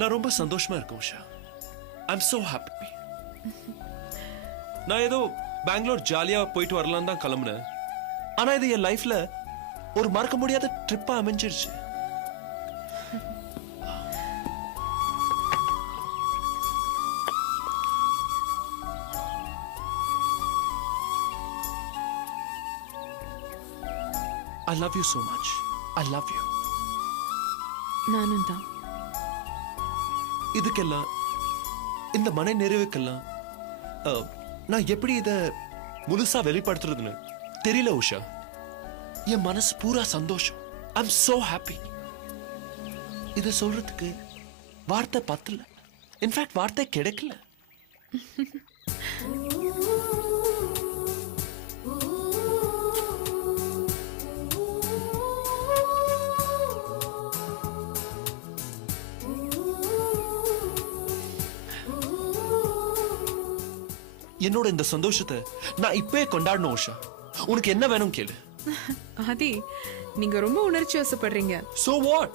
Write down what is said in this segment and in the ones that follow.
நான் ரொம்ப சந்தோஷமா இருக்கேன் உஷா. I'm so happy. நான் ஏதோ பெங்களூர் ஜாலியா போயிட்டு வரலாம் தான் கிளம்புனேன். ஆனா இது என் லைஃப்ல ஒரு மறக்க முடியாத ட்ரிப்பா அமைஞ்சிருச்சு. I love you so much. I love you. நானும் தான். இதுக்கெல்லாம் இந்த மன நிறைவுக்கெல்லாம் நான் எப்படி இத முழுசா வெளிப்படுத்துறதுன்னு தெரியல உஷா. என் மனசு பூரா சந்தோஷம். I'm so happy. இத சொல்றதுக்கு வார்த்தை பத்தல. இன்ஃபேக்ட் வார்த்தை கிடைக்கல. என்னோட இந்த சந்தோஷத்தை நான் இப்பவே கொண்டாடணும் உஷா. உனக்கு என்ன வேணும் கேளு. ஆதி, நீங்க ரொம்ப உணர்ச்சி வசப்படுறீங்க. So what?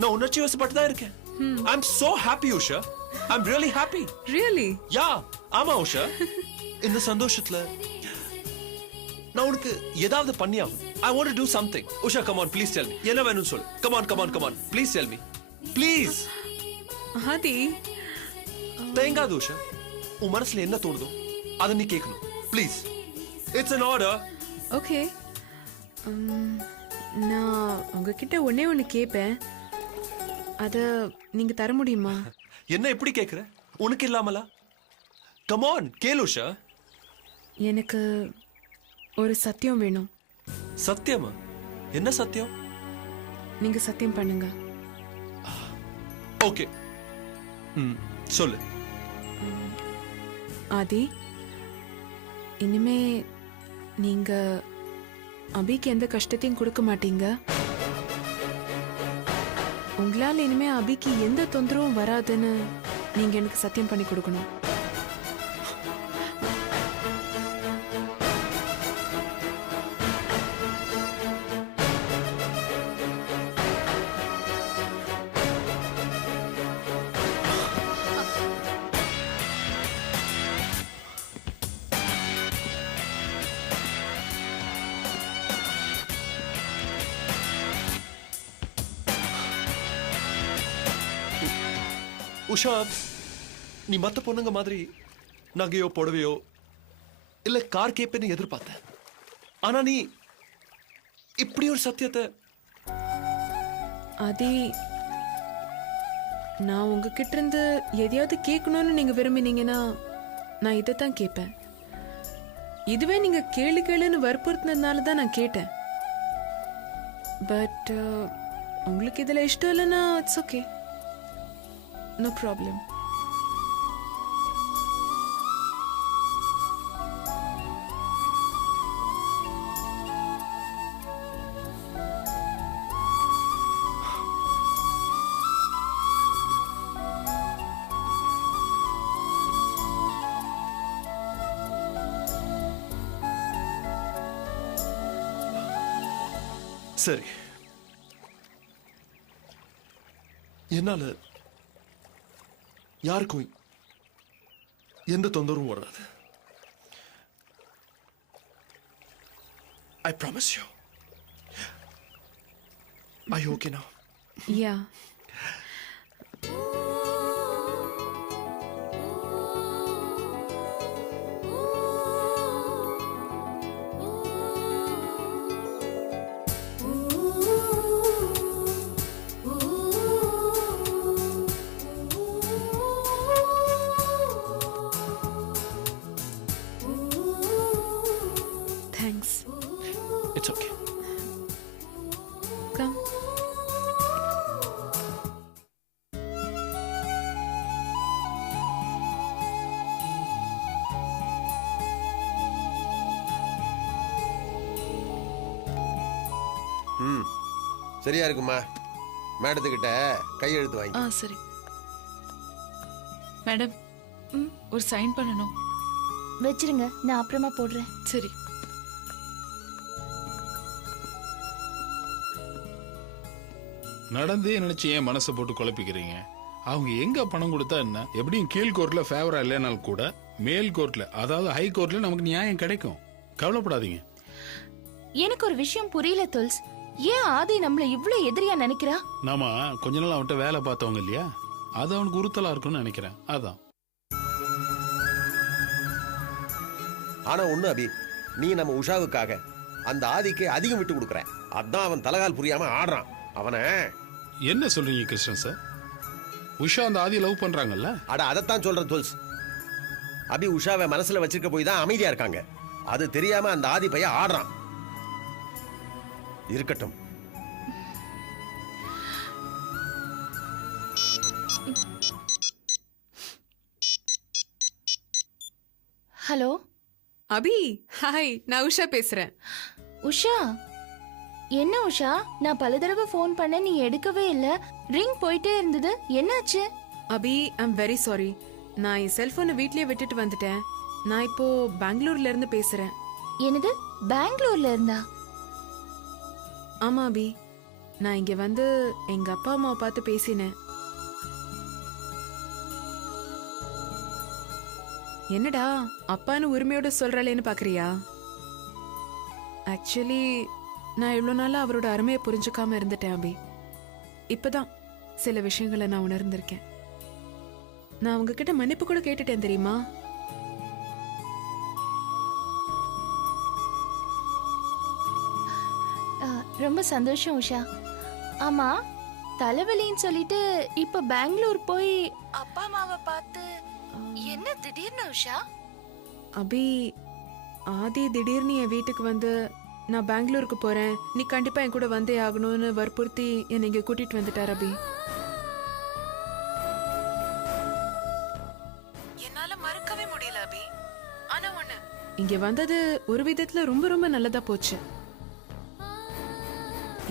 நான் உணர்ச்சி வசப்பட்டு தான் இருக்கேன். I'm so happy Usha. I'm really happy. Really? Yeah, ஆமா உஷா. இந்த சந்தோஷத்துல நான் உனக்கு ஏதாவது பண்ணி ஆகும். I want to do something. Usha, come on, please tell me. என்ன வேணும் சொல்லு. Come on, come on, come on. Please tell me. Please. ஆதி, தேங்காது உஷா. உன் மனசுல என்ன தோணுதோ அதை நீ கேட்கணும். Please. It's an order. Okay. நான் உங்ககிட்ட ஒண்ணு கேட்பேன். அத நீங்க தர முடியுமா? என்ன எப்படி கேக்குற? உனக்கு இல்லாமலா? கம் ஆன், கேளு உஷா. எனக்கு ஒரு சத்தியம் வேணும். சத்தியமா? என்ன சத்தியம்? நீங்க சத்தியம் பண்ணுங்க. ஓகே. சொல்லு. ஆதி, இனிமே நீங்க அபிக்கு எந்த கஷ்டத்தையும் கொடுக்க மாட்டீங்க. உங்களால இனிமே அபிக்கு எந்த தொந்தரவும் வராதுன்னு நீங்க எனக்கு சத்தியம் பண்ணி கொடுக்கணும். உஷா, நீ மத்த பொண்ணுங்க மாதிரி நகையோ புடவையோ இல்ல கார் கேப்பேன்னு எதிர்பார்த்த. ஆனா நீ இப்படி ஒரு சத்தியத்தை. ஆதி, நான் உங்ககிட்ட இருந்து எதையாவது கேட்கணும்னு நீங்க விரும்பினீங்கன்னா நான் இதைத்தான் கேட்பேன். இதுவே நீங்க கேளு கேளுன்னு வற்புறுத்தினதுனால தான் நான் கேட்டேன். பட் உங்களுக்கு இதுல இஷ்டம் இல்லைன்னா இட்ஸ் ஓகே. No problem. சரி, என்னால யாருக்கும் எந்த தொந்தரவும் வராது. I promise you. Are you okay now? Yeah. Thanks. It's okay. Come. சரியா இருக்குமா? மேடத்துக்கிட்ட கையெழுத்து வாங்கி. சரி. மேடம், ஒரு சைன் பண்ணணும். வச்சிருங்க, நான் அப்புறமா போடுறேன். சரி. நடந்தே நினைச்சு ஏன் மனசை போட்டு குழப்பிக்கிறீங்க? அவங்க எங்க பணம் கொடுத்தா என்ன, எப்படியும் கீழ் கோர்ட்ல ஃபேவரா இல்லைனாலும் கூட மேல் கோர்ட்ல, அதாவது ஹை கோர்ட்ல நமக்கு நியாயம் கிடைக்கும். கவலைப்படாதீங்க. எனக்கு ஒரு விஷயம் புரியல துல்ஸ். ஏன் ஆதி நம்மள இவ்ளோ எதிரியா நினைக்கிறா? நாம கொஞ்ச நாள் அவன்கிட்ட வேலை பார்த்தவங்க இல்லையா, அது அவனுக்கு உறுத்தலா இருக்கும்னு நினைக்கிறேன். அதான். ஆனா ஒண்ணு அபி, நீ நம்ம உஷாவுக்காக அந்த ஆதிக்கு அதிகம் விட்டு கொடுக்குற. அதான் அவன் தலகால் புரியாம ஆடுறான். அவனை என்ன சொல்றீங்க கிருஷ்ணன் சார்? உஷா அந்த ஆதியை லவ் பண்றாங்கல்ல? அட அதைத்தான் சொல்றேன் துல்ஸ். அபி உஷாவை மனசுல வச்சிருக்க போய் தான் அமைதியா இருக்காங்க. அது தெரியாம அந்த ஆதி பையன் ஆடுறான். இருக்கட்டும். ஹலோ அபி, ஹாய், நான் உஷா பேசுறேன். உஷா, என்ன உஷா? நான் பல தடவை ஃபோன் பண்ண, நீ எடுக்கவே இல்ல. ரிங் போயிட்டே இருந்தது, என்னாச்சு? அபி, ஐம் வெரி சாரி. நான் என் செல்போனை வீட்லயே விட்டுட்டு வந்துட்டேன். நான் இப்போ பெங்களூர்ல இருந்து பேசுறேன். என்னது, பெங்களூர்ல இருந்தா? ஆமா அபி, நான் இங்க வந்து எங்க அப்பா அம்மாவை பார்த்து பேசினேன். என்னடா அப்பான்னு உரிமையோட சொல்றாளேன்னு பாக்குறியா? ஆக்சுவலி நான் இவ்வளவு நாளா அவரோட அருமையை புரிஞ்சுக்காம இருந்துட்டேன் அபி. இப்பதான் சில விஷயங்களை நான் உணர்ந்திருக்கேன். நான் உங்ககிட்ட மன்னிப்பு கூட கேட்டுட்டேன் தெரியுமா? ரொம்ப சந்தோஷம் உஷா. ஆமா, தலைவலின்னு சொல்லிட்டு இப்ப பெங்களூர் போய் அப்பா அம்மாவை பார்த்து என்ன திடீர்னு உஷா? அபி, ஆதி திடீர்னு என் வீட்டுக்கு வந்து நான் பெங்களூருக்கு போறேன், நீ கண்டிப்பா என் கூட வந்தே ஆகணும்னு வற்புறுத்தி என்னை இங்க கூட்டிட்டு வந்துட்டார் அபி. என்னால மறக்கவே முடியல அபி. ஆனா ஒண்ணு, இங்க வந்தது ஒரு விதத்துல ரொம்ப ரொம்ப நல்லதா போச்சு.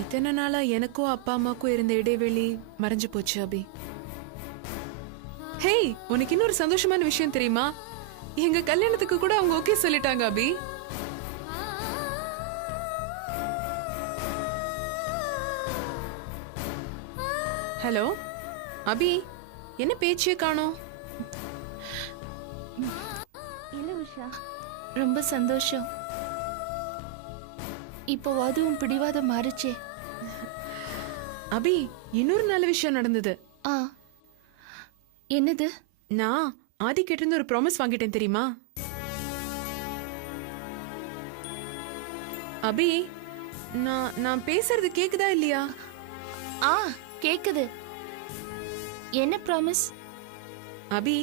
இத்தனை நாளா எனக்கும் அப்பா அம்மாக்கும் இருந்த இடைவெளி மறைஞ்சு போச்சு அபி. ஹேய், உனக்கு இன்னொரு சந்தோஷமான விஷயம் தெரியுமா? எங்க கல்யாணத்துக்கு கூட அவங்க ஓகே சொல்லிட்டாங்க அபி. ஹலோ அபி, என்ன பேச்சே காணோம்? இல்ல உஷா, ரொம்ப சந்தோஷம். இப்போ அதுவும் பிடிவாதம் மாறுச்சே. அபி, இன்னொரு நல்ல விஷயம் நடந்தது. ஆ, என்னது? நான் ஆதி கிட்ட இருந்து ஒரு ப்ராமிஸ் வாங்கிட்டேன் தெரியுமா? அபி, நான் பேசுறது கேக்குதா இல்லையா? ஆ, கேக்குது. என்ன ப்ராமிஸ்? அபி,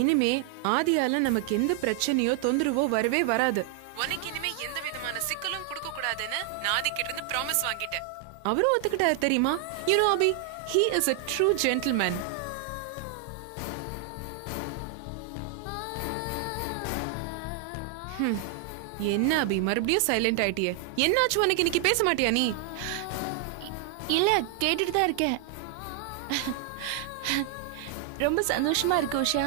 இனிமே ஆதியால நமக்கு எந்த பிரச்சனையோ தொந்தரவோ வரவே வராது. உனக்கு இனிமே எந்த விதமான சிக்கலும் கொடுக்க கூடாதுன்னு நான் ஆதி கிட்ட இருந்து ப்ராமிஸ் வாங்கிட்டேன். அவரும் ஒத்துக்கிட்டாரு தெரியுமா? You know Abhi, he is a true gentleman. என்ன அபி, மறுபடியும் சைலண்ட் ஆயிட்டியே? என்னாச்சு உனக்கு? இன்னைக்கு பேச மாட்டியா நீ? இல்ல, கேட்டுட்டு தான் இருக்கேன். ரொம்ப சந்தோஷமா இருக்கு உஷா.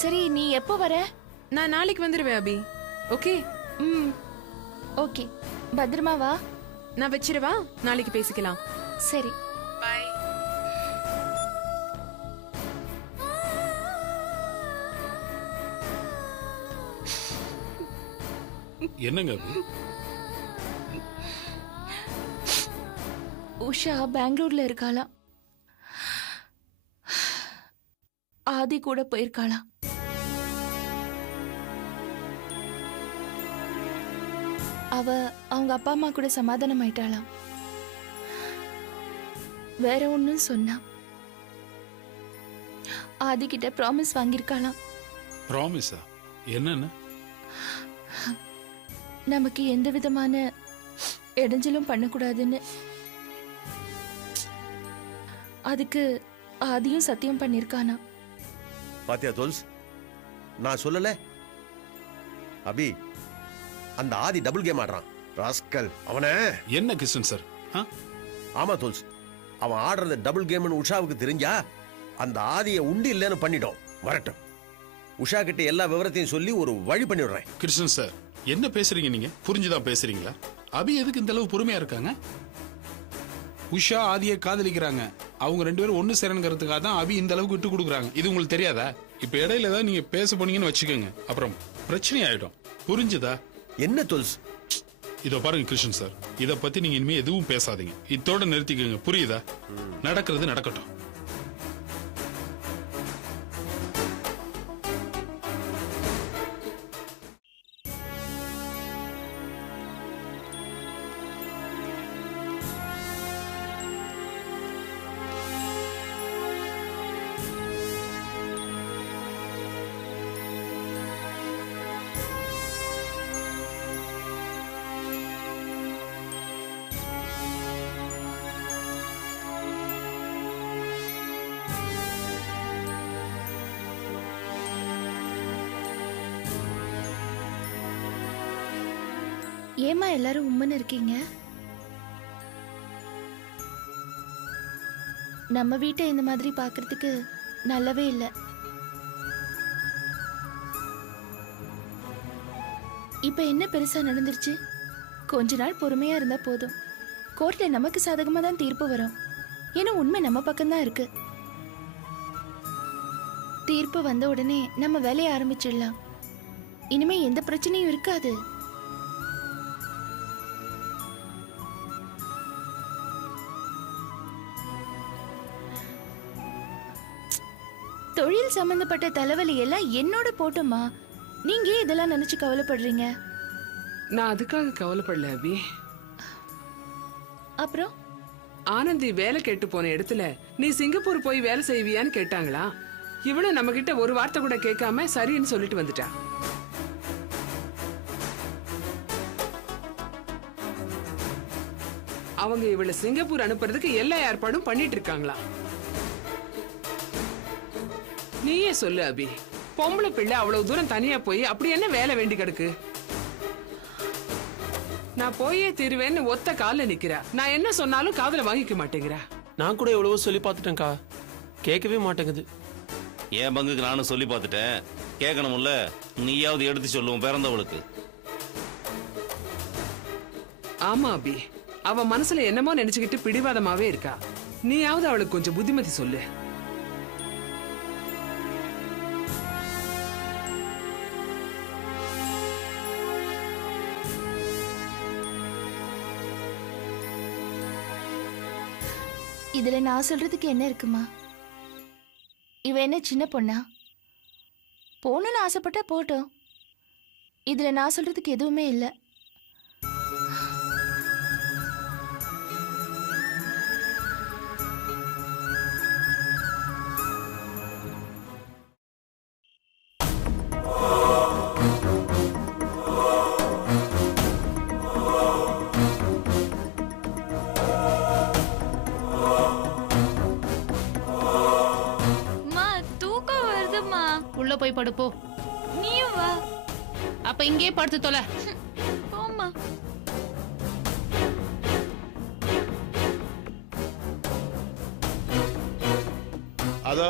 சரி, நீ எப்போ வர? நான் நாளைக்கு வந்துருவேன் அபி. ஓகே? ம், ஓகே. பத்திரமா வா. நான் வச்சிரவா? நாளைக்கு பேசிக்கலாம். சரி, பை. என்னங்க அது? உஷா பெங்களூர்ல இருக்காளாம். ஆதி கூட போயிருக்காளாம். அவ அவங்க அப்பா அம்மா கூட சமாதானம் ஆயிட்டாளாம். வேற ஒன்னும் சொன்னா. ஆதி கிட்ட ப்ராமிஸ் வாங்கியிருக்காளாம். ப்ராமிஸா? என்னன்னு? நமக்கு எந்த விதமான இடைஞ்சலும் பண்ணக்கூடாதுன்னு. அதுக்கு ஆதியும் சத்தியம் பண்ணிருக்கானா. பாத்தியா துல்ஸ், நான் சொல்லல? அபி, அந்த ஆதி டபுள் கேம் ஆடுறான் ராஸ்கல். அவனை என்ன கிருஷ்ணன் சார்? ஆமா துல்ஸ், அவன் ஆடுறது டபுள் கேம்னு உஷாவுக்கு தெரிஞ்சா அந்த ஆதியை உண்டு இல்லைன்னு பண்ணிட்டோம். வரட்டும், உஷா கிட்ட எல்லா விவரத்தையும் சொல்லி ஒரு வழி பண்ணி விடுறேன். கிருஷ்ணன் சார், என்ன பேசுறீங்க நீங்க? புரிஞ்சுதான் பேசுறீங்களா? அபி எதுக்கு இந்த அளவு பொறுமையா இருக்காங்க? உஷா ஆதியை காதலிக்கிறாங்க. அவங்க 2 பேரும் ஒண்ணு சேரணுங்கிறதுக்காக தான் அபி இந்த அளவுக்கு விட்டு கொடுக்குறாங்க. இது உங்களுக்கு தெரியாதா? இப்ப இடையில ஏதாவது நீங்க பேச போனீங்கன்னு வச்சுக்கோங்க, அப்புறம் பிரச்சனை ஆயிடும். புரிஞ்சுதா? என்ன தொல்ஸ்? இதோ பாருங்க கிருஷ்ணன் சார், இத பத்தி நீங்க இனிமே எதுவும் பேசாதீங்க. இதோட நிறுத்திக்கோங்க, புரியுதா? நடக்கிறது நடக்கட்டும். ஏமா எல்லாரும் உம்முன்னு இருக்கீங்க? நம்ம வீட்டை இந்த மாதிரி பார்க்கிறதுக்கு நல்லாவே இல்லை. இப்ப என்ன பெருசா நடந்துருச்சு? கொஞ்ச நாள் பொறுமையா இருந்தா போதும். கோர்ட்ல நமக்கு சாதகமா தான் தீர்ப்பு வரும். ஏன்னா உண்மை நம்ம பக்கம்தான் இருக்கு. தீர்ப்பு வந்த உடனே நம்ம வேலையை ஆரம்பிச்சிடலாம். இனிமே எந்த பிரச்சனையும் இருக்காது. தொழில் சம்பந்தப்பட்ட தலைவலி எல்லாம் என்னோட போட்டோமா. நீங்க ஏன் இதெல்லாம் நினைச்சு கவலைப்படுறீங்க? நான் அதுக்காக கவலைப்படல அபி. அப்புறம் ஆனந்தி வேலை கேட்டு போன இடத்துல நீ சிங்கப்பூர் போய் வேலை செய்வியான்னு கேட்டாங்களா? இவளும் நம்ம கிட்ட ஒரு வார்த்தை கூட கேட்காம சரின்னு சொல்லிட்டு வந்துட்டா. அவங்க இவளை சிங்கப்பூர் அனுப்புறதுக்கு எல்லா ஏற்பாடும் பண்ணிட்டு இருக்காங்களா? நீயே சொல்லு அபி, பொம்பளை பிள்ளை அவ்வளவு தூரம் தனியா போய் அப்படி என்ன வேலை வேண்டி கிடக்கு? நான் போயே தீருவேன்னு ஒத்த கால நிக்கிறா. நான் என்ன சொன்னாலும் காதுல வாங்கிக்க மாட்டேங்கிறா. நான் கூட எவ்வளவோ சொல்லி பார்த்துட்டேன்க்கா, கேட்கவே மாட்டேங்குது. என் பங்குக்கு நானும் சொல்லி பார்த்துட்டேன், கேட்கணும்ல. நீயாவது எடுத்து சொல்லுவோம் பிறந்தவளுக்கு. ஆமா அபி, அவ மனசுல என்னமோ நினைச்சுக்கிட்டு பிடிவாதமாவே இருக்கா. நீயாவது அவளுக்கு கொஞ்சம் புத்திமதி சொல்லு. இதுல நான் சொல்றதுக்கு என்ன இருக்குமா? இவ என்ன சின்ன பொண்ணா? போகணும்னு ஆசைப்பட்டா போட்டோம். இதுல நான் சொல்றதுக்கு எதுவுமே இல்லை. உள்ள போய் படுப்போ. நீயும் வா. அப்ப இங்கே படுத்து தொலை. போம்மா. அதோ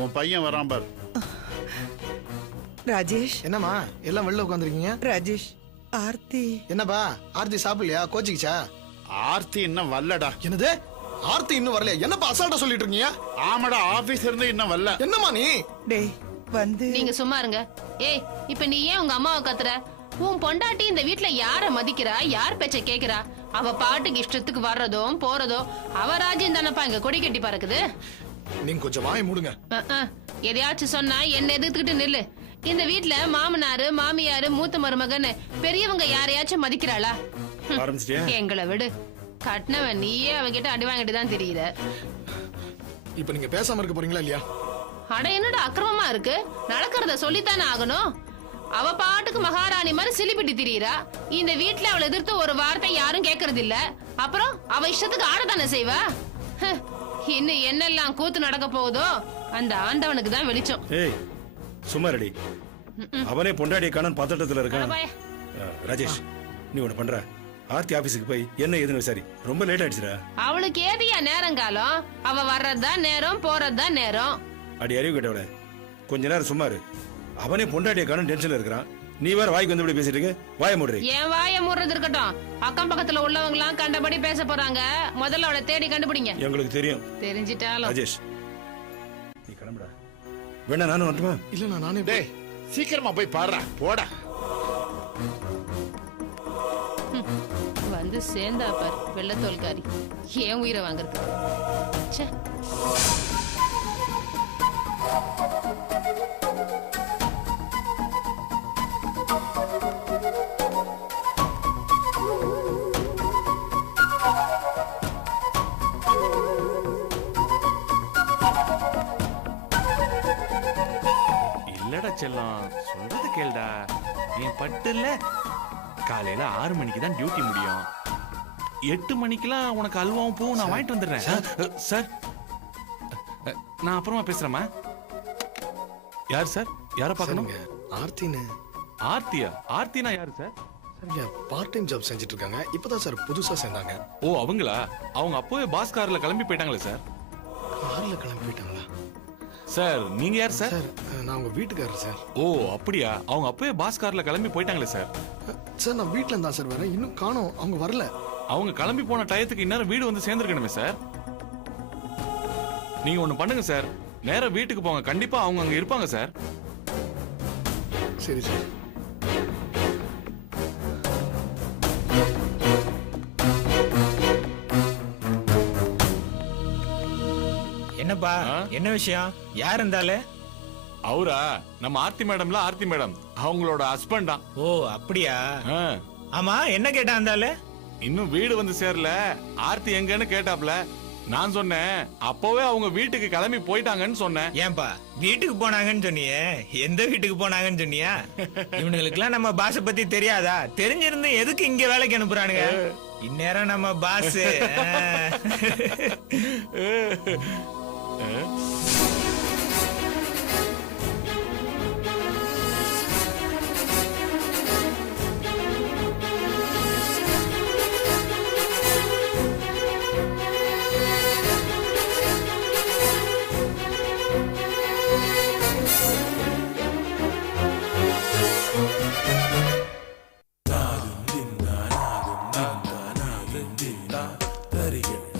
உன் பையன் வரான் பார். ராஜேஷ். என்னம்மா எல்லாம் வெளில உட்காந்துருக்கீங்க? ராஜேஷ், ஆர்த்தி. என்னப்பா ஆர்த்தி சாப்பிடலையா? கோச்சிக்கிச்சா? ஆர்த்தி இன்னும் வரலடா. என்னது? ஆர்த்தி இன்னும் வரல? என்னப்பா அசால்ட்டா சொல்லிட்டு இருக்கீங்க? ஆமாடா, ஆபீஸ் இருந்து இன்னும் வரல. என்னம்மா நீ? டேய் வந்து. நீங்க சும்மா இருங்க. ஏய், இப்ப நீ ஏன் உங்க அம்மாவை கத்துற? உன் பொண்டாட்டி இந்த வீட்டுல யார மதிக்கிறா, யார் பேச்ச கேக்குறா? அவ பாட்டுக்கு இஷ்டத்துக்கு வர்றதும் போறதும். அவ ராஜ்யம் தானப்பா இங்க கொடி கட்டி பறக்குது. நீங்க கொஞ்சம் வாய் மூடுங்க. எதையாச்சும் சொன்னா என்ன எதிர்த்துக்கிட்டு நில்லு. இந்த வீட்டுல மாமனாரு மாமியாரு மூத்த மருமகன்னு பெரியவங்க யாரையாச்சும் மதிக்கிறாளா? எங்களை விடு. கட்டினவன் நீயே அவகிட்ட அடி வாங்கிட்டு தான் தெரியுற. இப்ப நீங்க பேசாம இருக்க போறீங்களா இல்லையா? அட என்னடா அக்கிரமமா இருக்கு? நடக்கிறத சொல்லித்தானே ஆகணும். அவ பாட்டுக்கு மகாராணி மாதிரி சிலிப்பிட்டு திரியிறா. இந்த வீட்டுல அவளை எதிர்த்து ஒரு வார்த்தை யாரும் கேக்குறது இல்ல. அப்புறம் அவ இஷ்டத்துக்கு ஆடத்தானே செய்வா. இன்னும் என்னெல்லாம் கூத்து நடக்க போகுதோ அந்த ஆண்டவனுக்கு தான் வெளிச்சம். ஏய் சும்மா ரெடி. அவனே பொண்டாடி காணன் பதட்டத்துல இருக்கான். ராஜேஷ், நீ ஒண்ணு பண்ற, ஆர்த்தி ஆபீஸுக்கு போய் என்ன ஏதுன்னு விசாரி. ரொம்ப லேட் ஆயிடுச்சுடா. அவளுக்கு ஏதியா நேரங்காலம்? அவ வர்றதுதான் நேரம், போறதுதான் நேரம். அடி அறிவு கேட்டவள, கொஞ்ச நேரம் சும்மா இரு. அவனே பொண்டாட்டிய காணன் டென்ஷன்ல இருக்கிறான். நீ வேற வாய்க்கு வந்து இப்படி பேசிட்டு இருக்க வாய மூடுறி என் வாயை மூடுறது இருக்கட்டும். அக்கம் பக்கத்துல உள்ளவங்க எல்லாம் கண்டபடி பேச போறாங்க. முதல்ல அவளை தேடி கண்டுபிடிங்க. எங்களுக்கு தெரியும். தெரிஞ்சிட்டாலும் ராஜேஷ் நீ கிளம்புடா. வேணா நானும் வரட்டுமா? இல்ல நானே டேய் சீக்கிரமா போய் பாடுறா போடா. வந்து சேர்ந்தா பார் வெள்ளத்தோல்காரி. ஏன் உயிரை வாங்குறது? ச்சே. இல்லடா செல்லம், சொல்றது கேளுடா. என் பட்டு இல்ல, காலையில 6 மணிக்கு தான் டியூட்டி முடியும். 8 மணிக்கெல்லாம் உனக்கு அல்வாவும் பூவும் நான் வாங்கிட்டு வந்துடுறேன். சார் நான் அப்புறமா பேசுறேம்மா. யார் சார்? யார பார்க்கணும்? ஆர்த்தின்னு. ஆர்த்தியா? ஆர்த்தினா யாரு சார்? பார்ட் டைம் ஜாப் செஞ்சுட்டு இருக்காங்க. இப்பதான் சார் புதுசா சேர்ந்தாங்க. ஓ அவங்களா? அவங்க அப்போவே பாஸ் கார்ல கிளம்பி போயிட்டாங்களே சார். கார்ல கிளம்பி போயிட்டாங்களா சார்? நீங்க யார் சார்? நான் உங்க வீட்டுக்காரர் சார். ஓ அப்படியா? அவங்க அப்போவே பாஸ் கார்ல கிளம்பி போயிட்டாங்களே சார். சார் நான் வீட்டுல இருந்தா சார் வரேன். இன்னும் காணோம், அவங்க வரல. அவங்க கிளம்பி போன டயத்துக்கு இன்னும் வீடு வந்து சேர்ந்துருக்கணுமே சார். நீங்க ஒண்ணு பண்ணுங்க சார், நேரா வீட்டுக்கு போங்க. கண்டிப்பா அவங்க அங்க இருப்பாங்க சார். சரி சார். என்னப்பா, என்ன விஷயம்? யார் இருந்தாலே? அவரா? நம்ம ஆர்த்தி மேடம்ல, ஆர்த்தி மேடம் அவங்களோட ஹஸ்பண்ட் தான். ஓ அப்படியா? ஆமா, என்ன கேட்டா இருந்தாலே? இன்னும் வீடு வந்து சேரல, ஆர்த்தி எங்கன்னு கேட்டாப்ல. நான் சொன்னேன் அப்பவே அவங்க வீட்டுக்கு கிளம்பி போயிட்டாங்கன்னு சொன்னேன். ஏன்பா வீட்டுக்கு போனாங்கன்னு சொன்னியே? எந்த வீட்டுக்கு போனாங்கன்னு சொன்னியா? இவனுங்களுக்குலாம் நம்ம பாஸ பத்தி தெரியாதா? தெரிஞ்சிருந்து எதுக்கு இங்க வேலைக்கு அனுப்புறானுங்க? இந்நேரம் நம்ம பாஸ் தரிகிட்ட